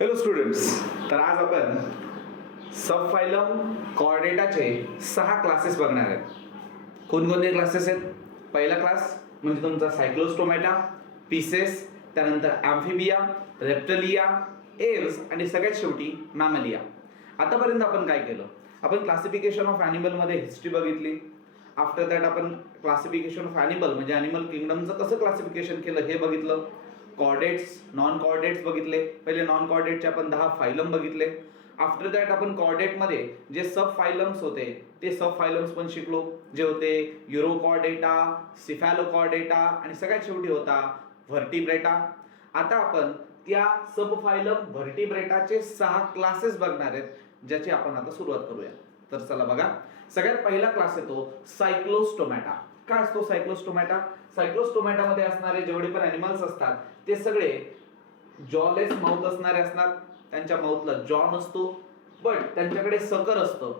Hello students, तर आज आपण सबफायलम कॉर्डेटाचे 6 क्लासेस बघणार आहेत. कोणकोणते क्लासेस आहेत? पहिला क्लास म्हणजे तुमचा सायक्लोस्टोमॅटा, पीसेस, त्यानंतर ॲम्फिबिया, रेप्टिलिया, एव्स आणि सगळ्यात शेवटी मॅमलिया. आतापर्यंत आपण काय केलं? आपण क्लासिफिकेशन ऑफ ॲनिमलमध्ये हिस्ट्री बघितली. आफ्टर दॅट आपण क्लासिफिकेशन ऑफ ॲनिमल म्हणजे ॲनिमल किंगडमचं कसं क्लासिफिकेशन केलं हे बघितलं. कॉर्डेट्स, नॉन कॉर्डेट्स बघितले. पहिले नॉन कॉर्डेटचे आपण 10 फायलम बघितले. आफ्टर दॅट आपण कॉर्डेटमध्ये जे सब फायलम्स होते ते सब फायलम्स पण शिकलो, जे होते युरोकॉर्डेटा, सिफॅलोकॉर्डेटा आणि सगळ्यात शेवटी होता व्हर्टिब्रेटा. आता आपण त्या सब फायलम व्हर्टिब्रेटाचे 6 क्लासेस बघणार आहेत, ज्याची आपण आता सुरुवात करूया. तर चला बघा, सगळ्यात पहिला क्लास येतो सायक्लोस्टोमॅटा. काय असतो सायक्लोस्टोमॅटा? सायक्लोस्टोमॅटामध्ये असणारे जेवढे पण ॲनिमल्स असतात ते सगळे जॉलेस माउथ असणारे असतात. त्यांच्या माउथला जॉ नसतो, बट त्यांच्याकडे सकर असतं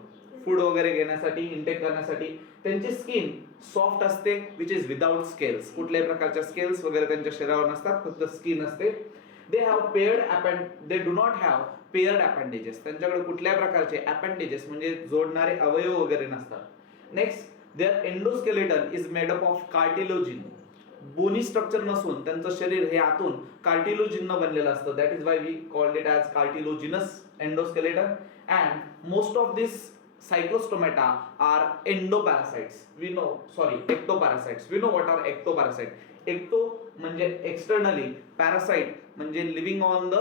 फूड वगैरे घेण्यासाठी, इंटेक करण्यासाठी. त्यांची स्किन सॉफ्ट असते, विच इज विदाउट स्केल्स. कुठल्याही प्रकारच्या स्केल्स वगैरे त्यांच्या शरीरावर नसतात, फक्त स्किन असते. They have they do not have paired appendages. त्यांच्याकडे कुठल्याही प्रकारचे अपेंडेजेस म्हणजे जोडणारे अवयव वगैरे नसतात. Next, there endoskeleton is made up of cartilage. Bony structure नसून त्यांचं शरीर हे आतून कार्टिलोजिननं बनलेलं असतं. That is why we called it as cartilaginous endoskeleton. And most of this cyclostomata are endoparasites. Ectoparasites. We know what are ectoparasite. Ecto म्हणजे externally, parasite म्हणजे living on the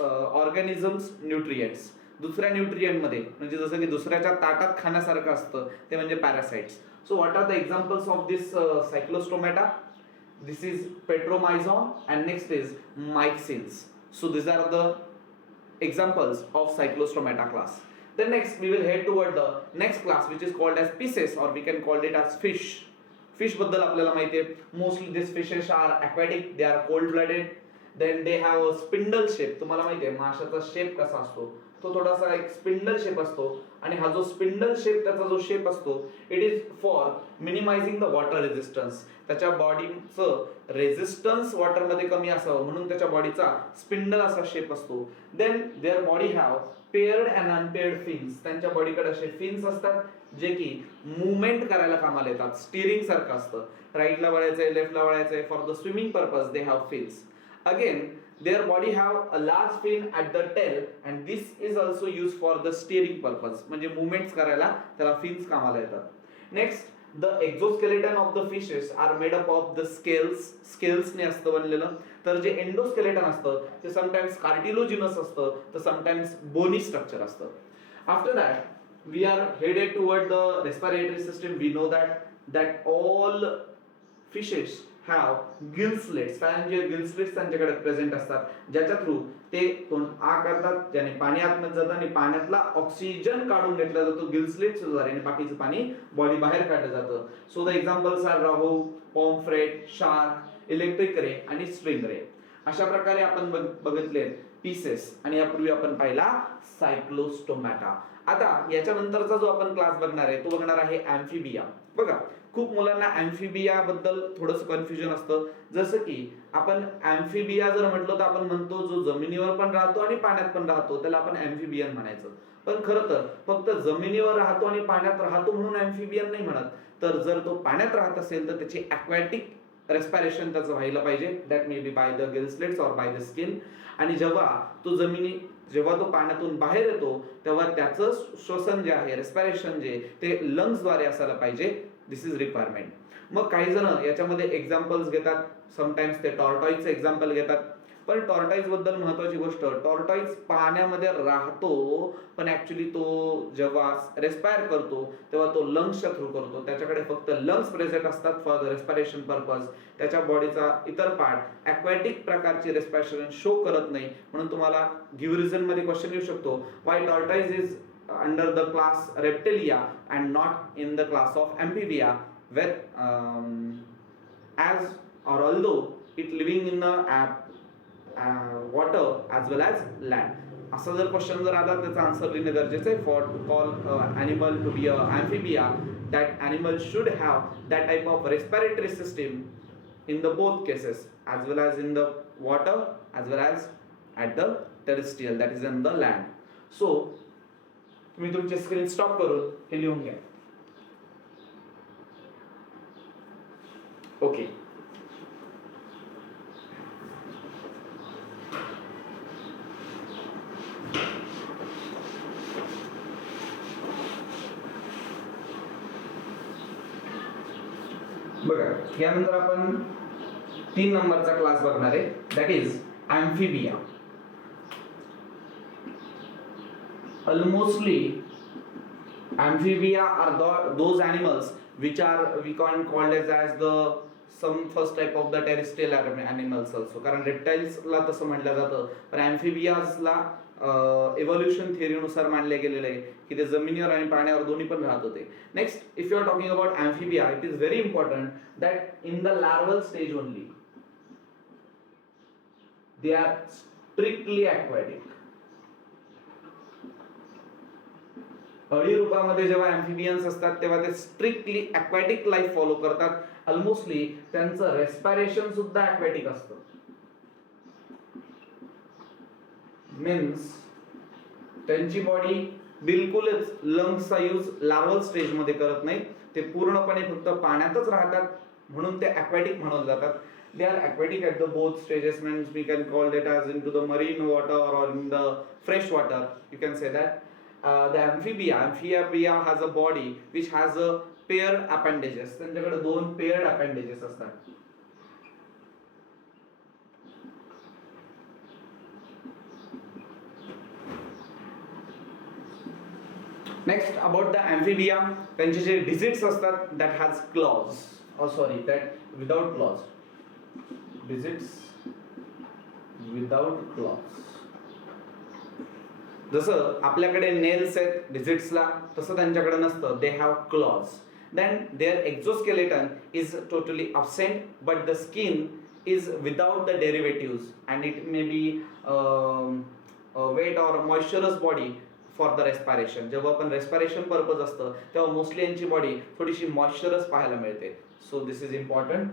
organisms nutrients. दुसऱ्या न्यूट्रिएंट मध्ये म्हणजे जसं की दुसऱ्याच्या ताटात खाण्यासारखं असतं ते म्हणजे parasites. So what are the examples of this cyclostomata? This is petromyzon and next is myxins. So these are the examples of cyclostomata class. Then next we will head toward the next class which is called as pisces, or we can call it as fish. Fish बद्दल आपल्याला माहिती आहे. Mostly these fishes are aquatic, they are cold blooded. Then they have a spindle shape. तुम्हाला माहिती आहे माशाचा शेप कसा असतो? तो थोडासा एक स्पिंडल शेप असतो. आणि हा जो स्पिंडल शेप, त्याचा जो शेप असतो, it is for minimising the water resistance. त्याच्या बॉडीचं रेजिस्टन्स वॉटरमध्ये कमी असावं म्हणून त्याच्या बॉडीचा स्पिंडल असा शेप असतो. Then there body have paired and unpaired fins. त्यांच्या बॉडीकडे असे फिन्स असतात जे की मुवमेंट करायला कामाला येतात. स्टीरिंग सारखं असतं, राईटला वळायचंय, लेफ्टला वळायचंय. For the swimming purpose they have fins. Again, their body have a large fin at the tail and this is also used for the steering purpose. म्हणजे movements करायला त्याला fins कामाला येतात. Next, the exoskeleton of the fishes are made up of the scales. Scales ने असतं बनलेलं. तर जे एंडोस्केलेटन असतं ते sometimes cartilaginous असतं, तर sometimes bony structure असतं. After that we are headed toward the respiratory system. We know that all fishes have gill slits. gill slits त्यांच्याकडे प्रेझेंट असतात, ज्याच्या थ्रू ते तोंड आ करतात, ज्याने पाणी आतमध्ये जातं आणि पाण्यातला ऑक्सिजन काढून घेतला जातो गिल स्लिट्स द्वारे आणि बाकीचं पाणी बॉडी बाहेर काढलं जातं. So the examples are rohu, pomfret, shark, electric ray आणि स्ट्रिंग रे. अशा प्रकारे आपण बघितले पीसेस आणि यापूर्वी आपण पाहिला सायक्लोस्टोमॅटा. आता याच्यानंतरचा जो आपण क्लास बघणार आहे तो बघणार आहे ॲम्फिबिया. बघा, खूप मुलांना ॲम्फिबिया बद्दल थोडंसं कन्फ्युजन असतं. जसं की आपण ॲम्फिबिया जर म्हटलं तर आपण म्हणतो जो जमिनीवर पण राहतो आणि पाण्यात पण राहतो त्याला आपण ॲम्फिबियन म्हणायचं. पण खरं तर फक्त जमिनीवर राहतो आणि पाण्यात राहतो म्हणून ॲम्फिबियन नाही म्हणत. तर जर तो पाण्यात राहत असेल तर त्याची ॲक्वॅटिक रेस्पिरेशन त्याचं व्हायला पाहिजे. That may be by the gill slits or by the skin. आणि जेव्हा तो पाण्यातून बाहेर येतो तेव्हा त्याचं श्वसन जे आहे, रेस्पिरेशन जे ते लंग्सद्वारे असायला पाहिजे. This is requirement. मग काही जण याच्यामध्ये एक्झाम्पल्स घेतात, समटाइम्स ते टॉर्टॉइजचं एक्झाम्पल घेतात. पण टॉर्टॉइज बद्दल महत्वाची गोष्ट, टॉर्टॉइज पाण्यामध्ये राहतो पण ऍक्च्युली तो जेव्हा रेस्पायर करतो तेव्हा तो लंग्सच्या थ्रू करतो. त्याच्याकडे फक्त लंग्स प्रेझेंट असतात फॉर द रेस्पिरेशन पर्पज. त्याच्या बॉडीचा इतर पार्ट ॲक्वॅटिक प्रकारची रेस्पिरेशन शो करत नाही. म्हणून तुम्हाला गिव्ह रिझन मध्ये क्वेश्चन येऊ शकतो, why tortoise is under the class Reptilia and not in the class of Amphibia, as or although it living in the water as well as land. असा जर क्वेश्चन जर आला त्याचा आन्सर देणं गरजेचं आहे. For to call animal to be a amphibia, that animal should have that type of respiratory system in the both cases, as well as in the water as well as at the terrestrial, that is on the land. So तुम्ही तुमची screen stop करून हे लिहून घ्या. ओके. बघा, यानंतर आपण 3 नंबरचा क्लास बघणार आहे, that is Amphibia. Almostly Amphibia are those animals which are we can call as the some first type of the terrestrial animals also. कारण reptiles ला तसं म्हटलं जातं, पण amphibians ला evolution theory नुसार मानले गेलेले आहे की ते जमिनीवर आणि पाण्यावर दोन्ही पण राहत होते. Next, if you are talking about amphibia, it is very important that in the larval stage only they are strictly aquatic. अळी रूपामध्ये जेव्हा amphibians असतात तेव्हा ते स्ट्रिक्टली aquatic लाईफ फॉलो करतात. ऑलमोस्टली त्यांचं रेस्पिरेशन सुद्धा aquatic असतं. मीन्स त्यांची बॉडी बिलकुलच लंग्सचा यूज लार्वल स्टेज मध्ये करत नाही, ते पूर्णपणे फक्त पाण्यातच राहतात, म्हणून ते aquatic म्हणून जातात. They are aquatic at the both stages, means we can call that as into the marine water or in the fresh water, you can say that. The amphibia has a body which has a paired appendages. त्यांच्याकडे 2 paired appendages असतात. Next, about the amphibia, त्यांचे जे digits असतात that has claws, that without claws, digits without claws. जसं आपल्याकडे नेल्स आहेत डिजिट्सला, तसं त्यांच्याकडे नसतं. They have claws. Then there exoskeleton is totally absent, but the skin is without the derivatives and it may be wet or moisturous body for the respiration. जेव्हा पण respiration purpose असतं तेव्हा मोस्टली यांची बॉडी थोडीशी मॉइश्चरस पाहायला मिळते. So this is important.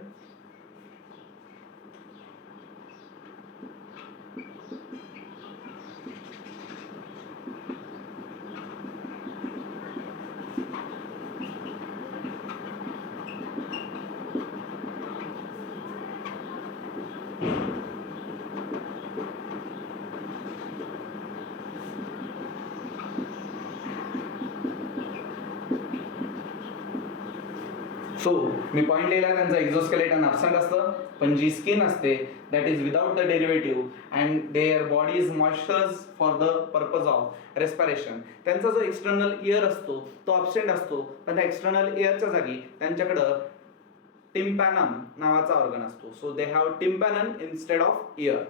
So मी point लिहिला, त्यांचं एक्झोस्केलेटन अब्सेंट असतं, पण जी स्किन असते that is without the derivative and their body is moisturous for the purpose of respiration. त्यांचा जो एक्सटर्नल इयर असतो तो अब्सेंट असतो, पण त्या एक्सटर्नल इयरच्या जागी त्यांच्याकडं टिम्पॅनम नावाचा ऑर्गन असतो. So they have tympanum instead of ear.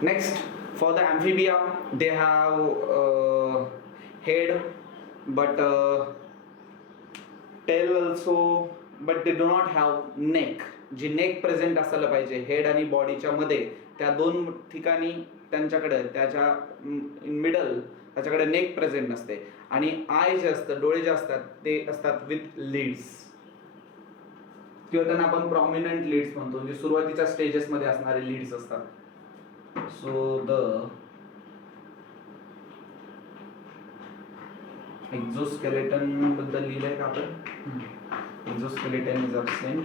Next, for the amphibia, they have head, but tail also, but they do not have neck. जी neck present असायला पाहिजे हेड आणि बॉडीच्या मध्ये, त्या 2 ठिकाणी त्यांच्याकडे त्याच्या मिडल त्याच्याकडे नेक प्रेझेंट नसते. आणि आय जे असतं, डोळे जे असतात ते असतात विथ लीड्स, किंवा त्यांना आपण प्रॉमिनंट लीड्स म्हणतो, जे सुरुवातीच्या स्टेजेस मध्ये असणारे लीड्स असतात. So the exoskeleton बद्दल लिहिलंय का आपण? Exoskeleton is absent.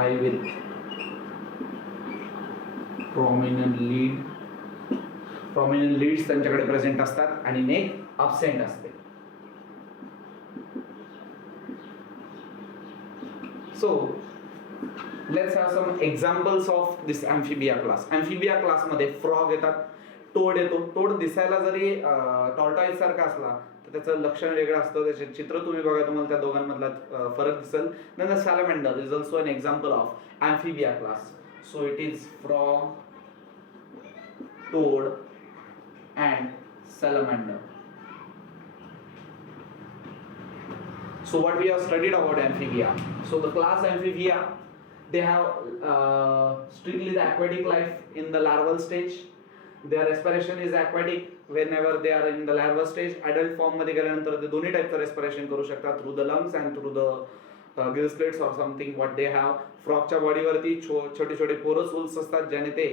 Eye with prominent leads त्यांच्याकडे प्रेझेंट असतात आणि नेक absent असते. So let's have some examples of this amphibia class. Amphibia class मध्ये फ्रॉग येतात, टोड येतो. टोड दिसायला जरी टॉर्टॉइज सारखा असला तर त्याचं लक्षण वेगळं असतं, त्याचे चित्र तुम्ही बघा, तुम्हाला त्या दोघांमधला फरक दिसेल. नंतर salamander is also an example of amphibia class. So it is frog, toad and salamander. So what we have studied about amphibia. So the class amphibia They have strictly the aquatic life in the larval stage. Their respiration is aquatic whenever they are in the larval stage. Adult form मध्ये गेल्यानंतर ते दोन्ही टाईपचं respiration करू शकतात, through the lungs and through the gill slits or something what they have. फ्रॉकच्या बॉडीवरती छोटे छोटे पोरस होल्स असतात ज्याने ते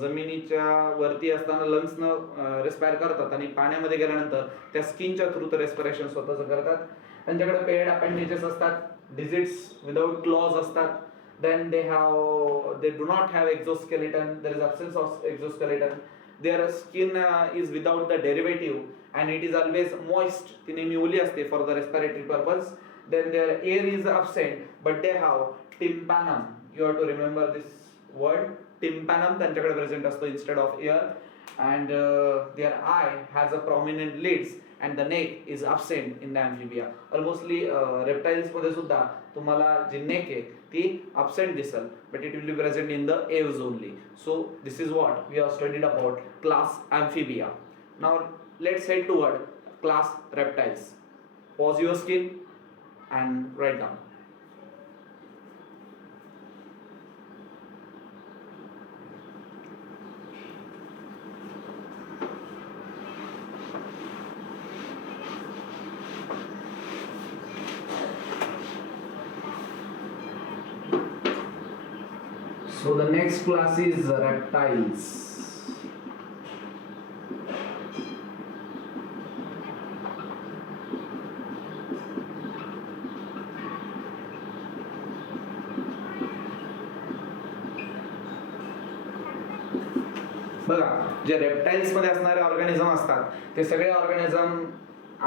जमिनीच्या वरती असताना लंग्सनं रेस्पायर करतात आणि पाण्यामध्ये गेल्यानंतर त्या स्किनच्या थ्रू ते रेस्पिरेशन स्वतःच करतात. त्यांच्याकडे पेड अपेंडेजेस असतात, डिजिट्स विदाउट क्लॉज असतात. Then they do not have exoskeleton. There is absence of exoskeleton. Their skin is without the derivative and it is always moist. ती नेहमी ओली असते for the respiratory purpose. Then their air is absent, but they have tympanum. You have to remember this word. Tympanum त्यांच्याकडे present असतो instead of air. And their eye has a prominent lids and the neck is absent in the amphibia. Almostly reptiles मध्ये सुद्धा तुम्हाला जी neck आहे ती absent दिसल, but it will be present in the aves only. So this is what we have studied about class amphibia. Now let's head toward class reptiles. Pause your screen and write down. So the next class is reptiles. बघा, जे रेप्टाइल्स मध्ये असणारे ऑर्गॅनिझम असतात ते सगळे organism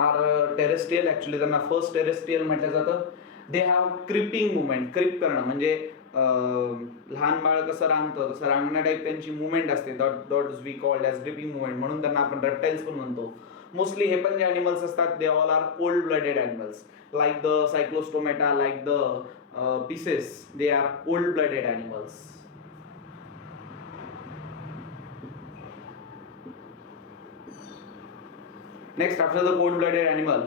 are terrestrial. Actually त्यांना first terrestrial म्हटलं जातं. They have creeping movement. Creep करणं म्हणजे लहान बाळ कसं रांगतं तसं रांगण्या टाईप त्यांची मुवमेंट असते. That we called as creeping movement, म्हणून त्यांना आपण रेप्टाइल्स पण म्हणतो. मोस्टली हे पण जे ॲनिमल्स असतात they all are cold blooded animals, like the cyclostomata, like the pisces. They are cold blooded animals. Next after the cold blooded animal,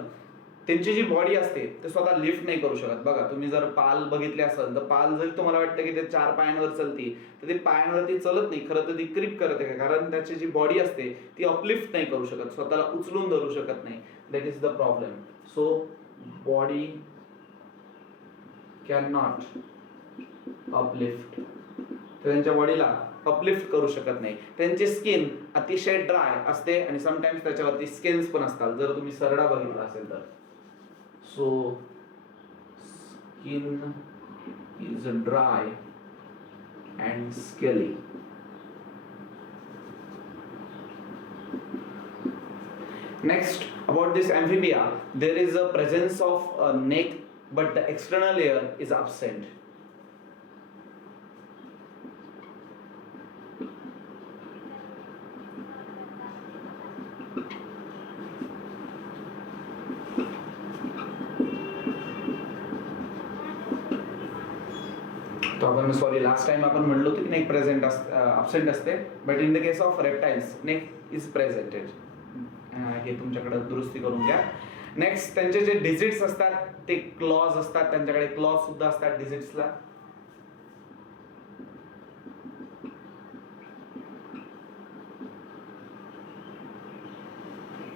त्यांची जी बॉडी असते ते स्वतः लिफ्ट नाही करू शकत. बघा, तुम्ही जर पाल बघितले असेल तर पाल जर तुम्हाला वाटतं की ते 4 पायांवर चलती, तर ती पायांवरती चलत नाही. खरं तर ती क्रिप करते, कारण त्याची जी बॉडी असते ती अपलिफ्ट नाही करू शकत, स्वतःला उचलून धरू शकत नाही. That is the problem. So body can not uplift. त्यांच्या बॉडीला अपलिफ्ट करू शकत नाही. त्यांची स्किन अतिशय ड्राय असते आणि समटाइम्स त्याच्यावरती स्केल्स पण असतात, जर तुम्ही सरडा बघितला असेल तर. So skin is dry and scaly. Next, about this amphibia, there is a presence of a neck, but the external layer is absent. तो आपण सॉरी लास्ट टाइम आपण म्हणलो होतो की नेक प्रेझेंट अब्सेंट असते, but in the case of reptiles neck is presented. हे तुमच्याकडे दुरुस्ती करून घ्या. नेक्स्ट, त्यांचे जे डिजिट्स असतात ते क्लॉज असतात. त्यांच्याकडे क्लॉज सुद्धा असतात डिजिट्सला.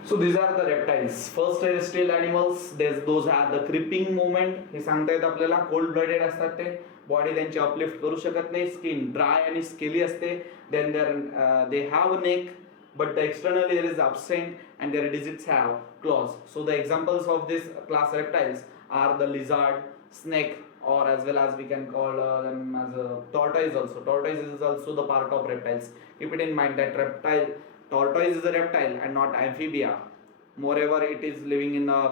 So these are the reptiles. First terrestrial animals, those have the creeping movement. हे सांगता येत आपल्याला. कोल्ड ब्लडेड असतात ते, बॉडी त्यांची अपलिफ्ट करू शकत नाही, स्किन ड्राय आणि स्केली असते. Then they have a neck, but the external layer is absent and their digits have claws. So the examples of this class reptiles are the lizard, snake, or as well as we can call them as a tortoise also. Tortoise is also the part of reptiles. Keep it in mind that tortoise is a reptile and not amphibia. Moreover, it is living in the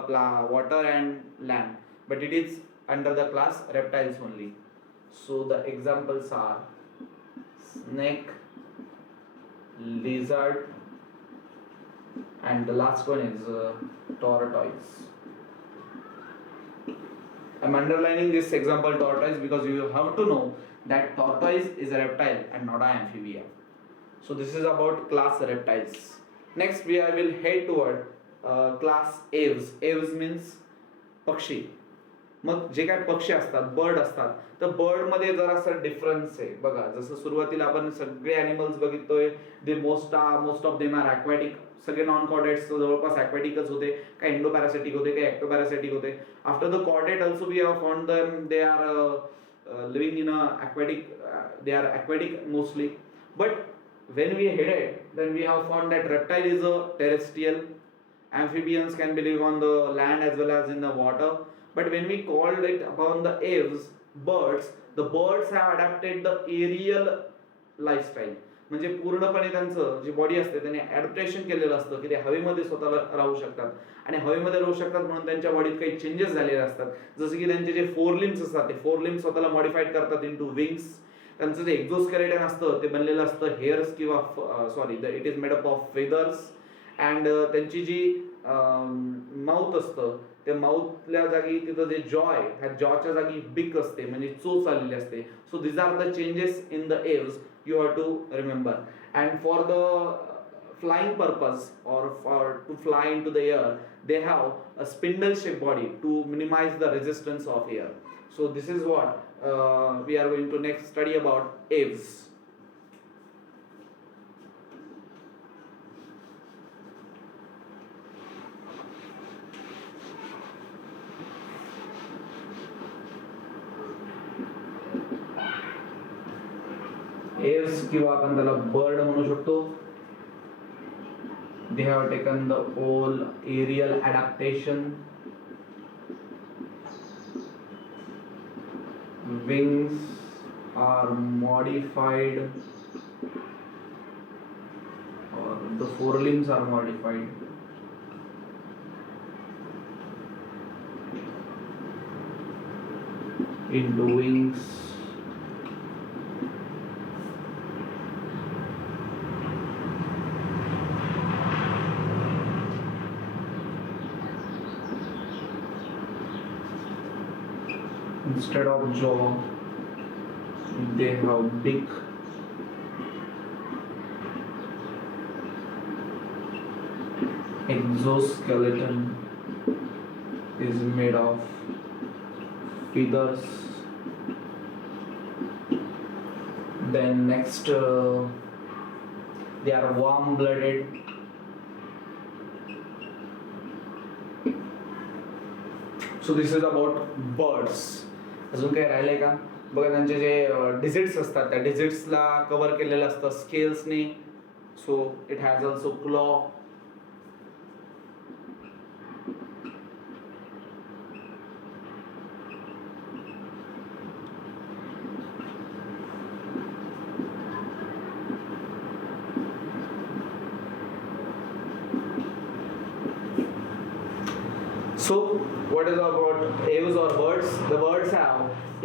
water and land, but it is under the class reptiles only. So the examples are snake, lizard, and the last one is tortoise. I'm underlining this example tortoise because you have to know that tortoise is a reptile and not an amphibia. So this is about class reptiles. Next we will head toward class aves. Aves means pakshi. मग जे काय पक्षी असतात, बर्ड असतात, तर बर्डमध्ये जरासा डिफरन्स आहे बघा. जसं सुरुवातीला आपण सगळे ॲनिमल्स बघितलोय, they most of them are aquatic. सगळे नॉन कॉर्डेट्स जवळपास ॲक्वॅटिकच होते, काही एंडोपॅरासिटिक होते, काही ॲक्टोपॅरासिटिक होते. After the chordate also we have found them they are living in a aquatic, they are aquatic mostly. But when we headed, then we have found that reptile is a terrestrial. Amphibians can live on the land as well as in the water. But when we called it upon the aves, birds, the birds have adapted the aerial lifestyle. म्हणजे पूर्णपणे त्यांचं जी बॉडी असते त्याने ॲडॅप्टेशन केलेलं असतं की ते हवेमध्ये स्वतःला राहू शकतात, आणि हवेमध्ये राहू शकतात म्हणून त्यांच्या बॉडीत काही चेंजेस झालेले असतात. जसं की त्यांचे जे 4 लिम्स असतात, ते 4 लिम्स स्वतःला मॉडिफाईड करतात इनटू विंग्स. त्यांचं जे एक्झोस्केलेटन असतं ते बनलेलं असतं हेअर्स किंवा it is made up of feathers. And त्यांची जी माउथ असतं, त्या माउथल्या जागी तिथं जे जॉ आहे, ह्या जॉच्या जागी बिक असते, म्हणजे चोच आलेली असते. So these are the changes in the aves you have to remember. And for the flying purpose, or for to fly into the air, they have a spindle shaped body to minimize the resistance of air. So this is what we are going to next study about aves. Aves किंवा आपण त्याला बर्ड म्हणू शकतो. They have taken the whole aerial adaptation. Wings are modified, or the forelimbs are modified. Into wings. Instead of jaw, they have beak. Exoskeleton is made of feathers. Then next, they are warm-blooded. So this is about birds. अजून काही राहिलंय का बघा. त्यांचे जे डिजिट्स असतात त्या डिजिट्सला cover केलेलं असतं स्केल्सने. So it has also claw. So what is about aves or birds? The birds have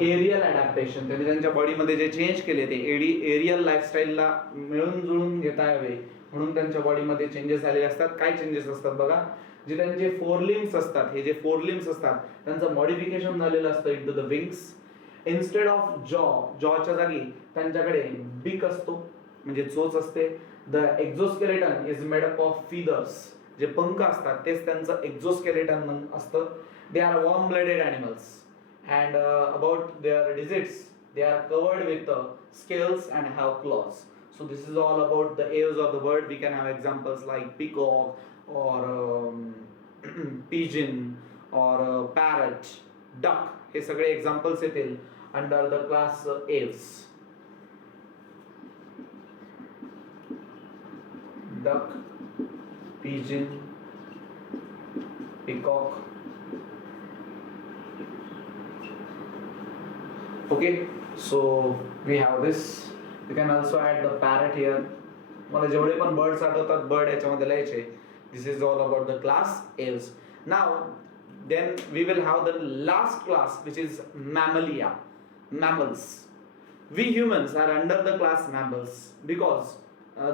aerial adaptation. त्यांनी त्यांच्या बॉडीमध्ये जे चेंज केले ते एरियल लाईफस्टाईलला मिळून जुळून घेता यावे म्हणून त्यांच्या बॉडीमध्ये चेंजेस झालेले असतात. काय चेंजेस असतात बघा. जे त्यांचे 4 लिम्स असतात, हे जे 4 लिम्स असतात त्यांचं मॉडिफिकेशन झालेलं असतं into the wings. Instead of जॉच्या जागी त्यांच्याकडे बिक असतो, म्हणजे चोच असते. The exoskeleton is made up of feathers. जे पंख असतात तेच त्यांचं एक्झोस्केलेटन असतं. They are warm blooded animals. And about their digits, they are covered with scales and have claws. So this is all about the aves of the bird. We can have examples like peacock or pigeon or parrot, duck. हे सगळे examples येतील under the class aves. Duck, pigeon, peacock. Okay, so we have this. You can also add the parrot here. मला जेवढे पण birds आठवतात bird याच्यामध्ये लिहायचे. This is all about the class aves. Now then we will have the last class, which is Mammalia Mammals. We humans are under the class mammals because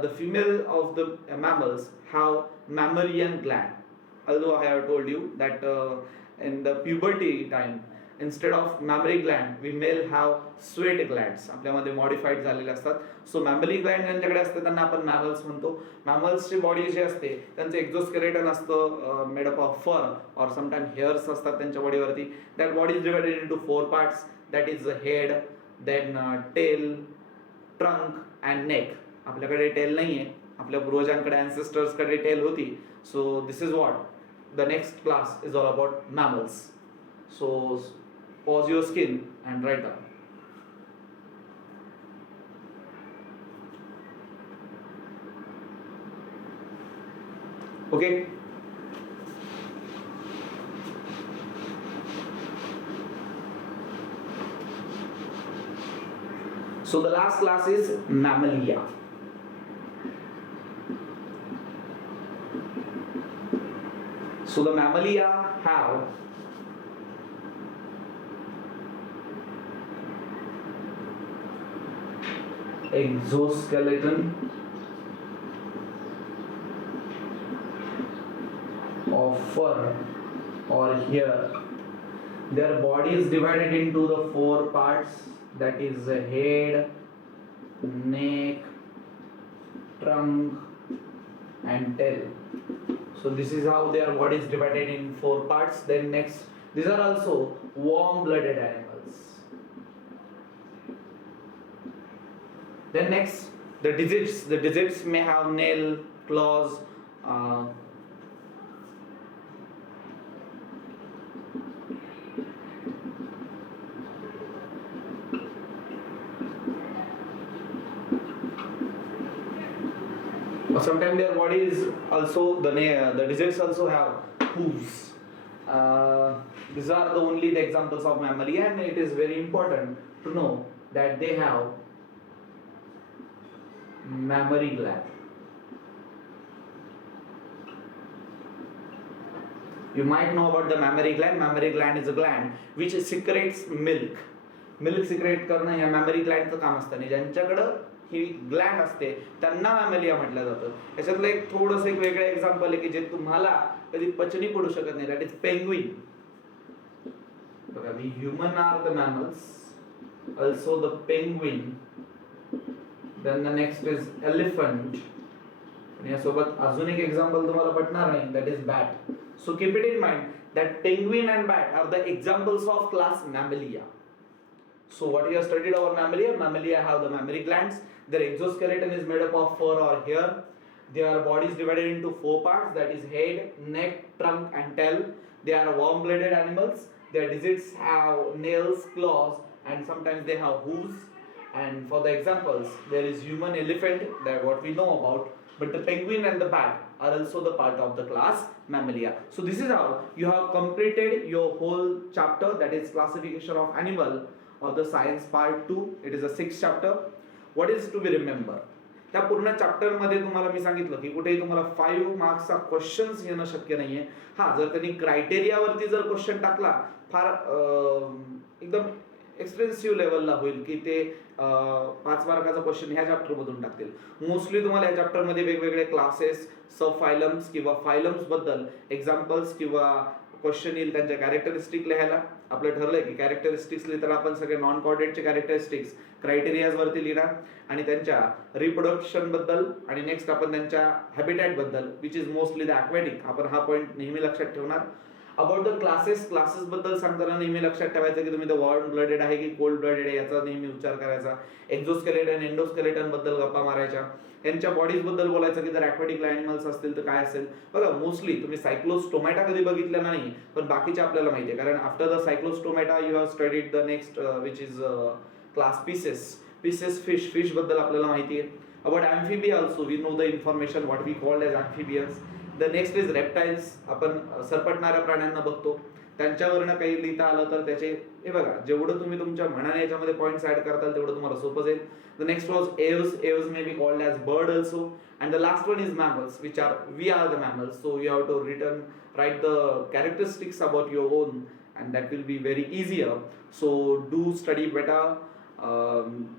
the female of the mammals have mammalian gland. Although I have told you that in the puberty time instead of mammary gland we male have sweat glands, आपल्यामध्ये modified झालेले असतात. सो memory Gland ज्यांच्याकडे असते त्यांना आपण मॅमल्स म्हणतो. मॅमल्सची बॉडी जी असते त्यांचं एक्झोस्केलेटन असतं मेड अप ऑफ फर और समटाइम हेअर्स असतात त्यांच्या बॉडीवरती. That body is divided into 4 parts, that is head, then tail, trunk and neck. आपल्याकडे टेल नाही आहे, आपल्या पूर्वजांकडे अँसेस्टर्सकडे टेल होती. So this is what the next class is all about mammals. So pause your skin and write down. Okay. So the last class is Mammalia. So the Mammalia have exoskeleton of fur or hair. Their body is divided into the 4 parts, that is head, neck, trunk and tail. So this is how their body is divided in 4 parts. Then next, these are also warm-blooded animals. Then next, the digits. The digits may have nail, claws, or sometimes their body is also the digits also have hooves. These are the only the examples of mammalia, and it is very important to know that they have mammary gland. You might know about the mammary gland. Mammary gland is a gland which secretes milk. Milk secrete करणं या mammary gland चं काम असतं. आणि ज्यांच्याकडं ही ग्लँड असते त्यांना मॅमॅलिया म्हटलं जातं. याच्यातलं एक थोडंसं एक वेगळं एक्झाम्पल आहे की जे तुम्हाला कधी पचनी पडू शकत नाही. That is penguin. बघा, we human are the mammals, also the penguin. Then the next is elephant. आणि यासोबत अजून एक एक्झाम्पल तुम्हाला पटणार नाही, that is bat. So keep it in mind that penguin and bat are the examples of class Mammalia. So what you have studied about Mammalia? Mammalia have the mammary glands. Their exoskeleton is made up of fur or hair. Their body is divided into 4 parts, that is head, neck, trunk and tail. They are warm-blooded animals. Their digits have nails, claws and sometimes they have hooves. And for the examples, there is human, elephant, that what we know about, but the penguin and the bat are also the part of the class Mammalia. So this is how you have completed your whole chapter, that is classification of animal, or the science part 2. It is a 6th chapter. What is to be remembered? त्या पूर्ण चॅप्टर मध्ये तुम्हाला मी सांगितलं की कुठेही तुम्हाला 5 मार्क्सचा क्वेश्चन्स येणं शक्य नाहीये. हा, जर त्यांनी क्रायटेरियावरती जर क्वेश्चन टाकला फार एकदम एक्सपेन्सिव्ह लेवलला होईल की ते 5 मार्काचा क्वेश्चन ह्या चॅप्टर मधून टाकतील. मोस्टली तुम्हाला या चॅप्टर मध्ये वेगवेगळे क्लासेस, सब फायलम्स किंवा फायलम्स बद्दल एक्झाम्पल्स किंवा क्वेश्चन येईल. त्यांच्या कॅरेक्टरिस्टिक लिहायला आपलं ठरलंय की कॅरेक्टरिस्टिक्स लिहिताना आपण सगळे नॉन कॉर्डिनेटचे कॅरेक्टरिस्टिक्स क्रायटेरियाज वरती लिहिणार आणि त्यांच्या रिप्रोडक्शन बद्दल आणि नेक्स्ट आपण त्यांच्या हॅबिटॅट बद्दल, which is mostly the aquatic, आपण हा पॉईंट नेहमी लक्षात ठेवणार. अबाउट द क्लासेस बद्दल सांगताना नेहमी लक्षात ठेवायचं की तुम्ही द वॉर्म ब्लडेड आहे की कोल्ड ब्लडेड आहे याचा नेहमी विचार करायचा. एक्झोस्केलेटन, एंडोस्केलेटन बद्दल गप्पा मारायच्या. यांच्या बॉडीज बद्दल बोलायचं की जर ॲक्वॅटिक ॲनिमल्स असतील तर काय असेल. बघा, मोस्टली तुम्ही सायक्लोस्टोमॅटा कधी बघितलेला नाही, पण बाकीचे आपल्याला माहिती आहे कारण after the cyclostomata you have studied the next which is class pisces fish बद्दल आपल्याला माहिती आहे. About amphibia also we know the information what we called as amphibians. The next is reptiles. आपण सरपटणाऱ्या प्राण्यांना बघतो, त्यांच्यावरनं काही लिहिता आलं तर त्याचे हे बघा, जेवढं तुम्ही तुमच्या मनाने याच्यामध्ये पॉईंट्स ऍड करताल तेवढं तुम्हाला सोपं जाईल. The next was aves may be called as bird also. And the last one is mammals, which are we are the mammals. So you have to write the characteristics about your own and that will be very easier. So do study better.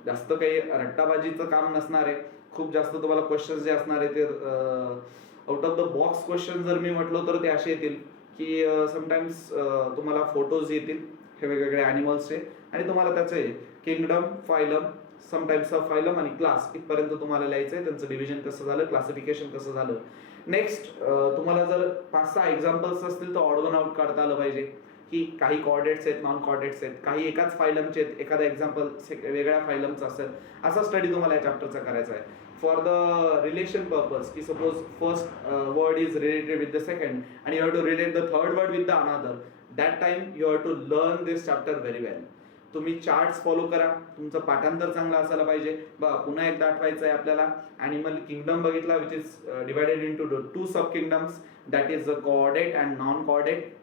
जास्त काही रट्टाबाजीचं काम नसणार आहे. खूप जास्त तुम्हाला क्वेश्चन्स जे असणार आहे ते out of the box question जर मी म्हटलो तर ते असे येतील की समटाइम्स तुम्हाला फोटोज येतील हे वेगवेगळे ॲनिमल्सचे, आणि तुम्हाला त्याचे किंगडम, फायलम, समटाईम्स सब फायलम आणि क्लास इथपर्यंत तुम्हाला लिहायचं आहे, त्यांचं डिव्हिजन कसं झालं, क्लासिफिकेशन कसं झालं. नेक्स्ट तुम्हाला जर 5-6 एक्झाम्पल्स असतील तर ऑड वन आउट काढता आलं पाहिजे, की काही कॉर्डेट्स आहेत, नॉन कॉर्डेट्स आहेत, काही एकाच फायलमचे आहेत, एखादा एक्झाम्पल वेगळ्या फायलमचा असेल, असा स्टडी तुम्हाला या चॅप्टरचा करायचा आहे. फॉर द रिलेशन पर्पज, की suppose first word is related with the second आणि you have to relate the third word with the another, that time you have to learn this chapter very well. तुम्ही charts follow करा, तुमचं पाठांतर चांगलं असायला पाहिजे. पुन्हा एकदा आठवायचं आहे आपल्याला, ॲनिमल किंगडम बघितला, विच इज डिवायडेड इंटू 2 सब kingdoms, that is the chordate and non chordate.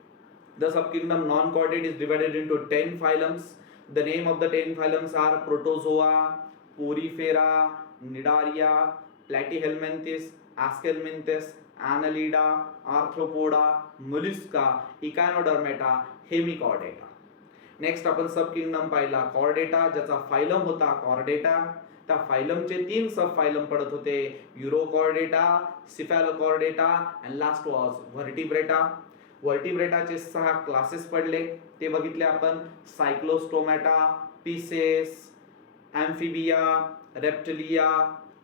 The subkingdom non-chordate is divided into 10 phylums. The name of the 10 phylums are Protozoa, Porifera, Cnidaria, Platyhelminthes, Aschelminthes, Annelida, Arthropoda, Mollusca, Echinodermata, Hemichordata. Next आपण सब किंगडम पाहिला कॉर्डेटा, ज्याचा फायलम होता कॉर्डेटा. त्या फायलमचे 3 सब phylum पडत होते, urochordata, cephalochordata and last was vertebrata. व्हर्टिब्रेटाचे 6 क्लासेस पडले, ते बघितले आपण. Cyclostomata, pisces, amphibia, reptilia,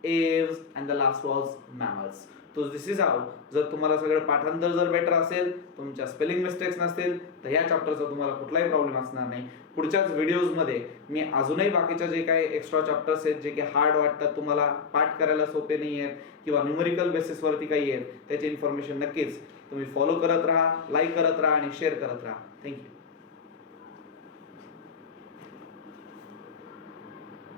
aves and the last was mammals. तो दिस इज हाऊ. जर तुम्हाला सगळं पाठांतर जर बेटर असेल, तुमच्या स्पेलिंग मिस्टेक्स नसतील, तर ह्या चॅप्टरचा तुम्हाला कुठलाही प्रॉब्लेम असणार नाही. पुढच्याच व्हिडिओजमध्ये मी अजूनही बाकीच्या जे काही एक्स्ट्रा चॅप्टर्स आहेत, जे काही हार्ड वाटतात, तुम्हाला पाठ करायला सोपे नाही आहेत किंवा न्यूमेरिकल बेसिसवरती काही आहेत, त्याची इन्फॉर्मेशन नक्कीच तुम्ही फॉलो करत राहा, लाईक करत राहा आणि शेअर करत राहा. थँक्यू.